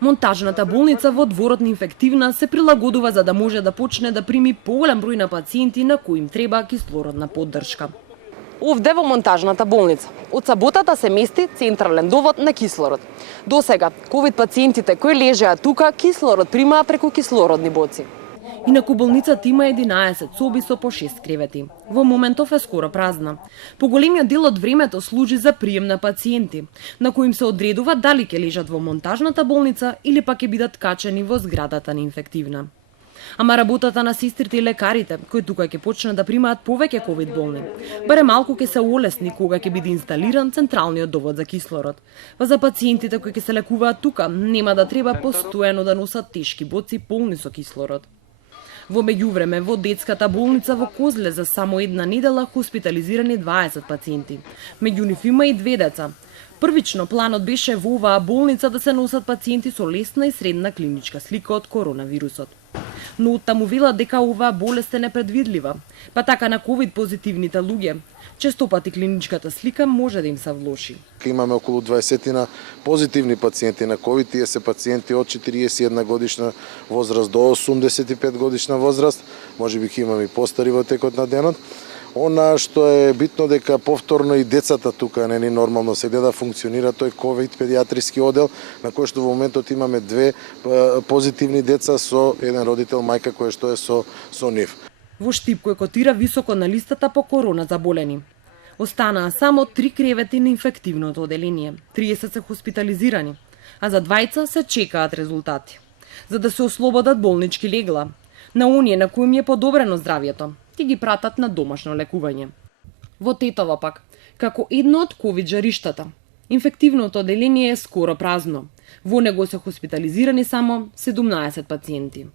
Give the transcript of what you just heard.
Монтажната болница во дворот на инфективна се прилагодува за да може да почне да прими поголем број на пациенти на кои им треба кислородна поддршка. Овде во монтажната болница од саботата се мести централен довод на кислород. Досега ковид пациентите кои лежеа тука кислород примаат преку кислородни боци. Инаку болницата има 11 соби со по 6 кревети. Во моментов е скоро празна. Поголемиот дел од времето служи за прием на пациенти, на кои им се одредува дали ќе лежат во монтажната болница или пак ќе бидат качени во зградата на инфективна. Ама работата на сестрите и лекарите, кои тука ќе почнат да примаат повеќе ковид болни, баре малку ќе се олесни кога ќе биде инсталиран централниот довод за кислород. Па за пациентите кои ќе се лекуваат тука, нема да треба постојано да носат тешки боци полни со кислород. Во меѓувреме, во детската болница во Козле за само една недела хоспитализирани 20 пациенти. Меѓу нив има и 2 деца. Првично планот беше во оваа болница да се носат пациенти со лесна и средна клиничка слика од коронавирусот. Но оттаму велат дека оваа болест е непредвидлива, па така на ковид позитивните луѓе често пати клиничката слика може да им се влоши. Имаме околу 20 позитивни пациенти на ковид, тие се пациенти од 41 годишна возраст до 85 годишна возраст, можеби ќе имаме и постари во текот на денот. Она што е битно дека повторно и децата тука не ни нормално се гледа функционира тој ковид педиатриски одел, на кој што во моментот имаме 2 позитивни деца со еден родител мајка која што е со нив. Во Штип кој котира високо на листата по корона заболени. Останаа само 3 кревети на инфективното оделение, 30 се хоспитализирани, а за 20 се чекаат резултати. За да се ослободат болнички легла, на оние на кои им е подобрено здравието, ќе ги пратат на домашно лекување. Во Тетово пак, како едно од ковид жариштата, инфективното оделение е скоро празно. Во него се хоспитализирани само 17 пациенти.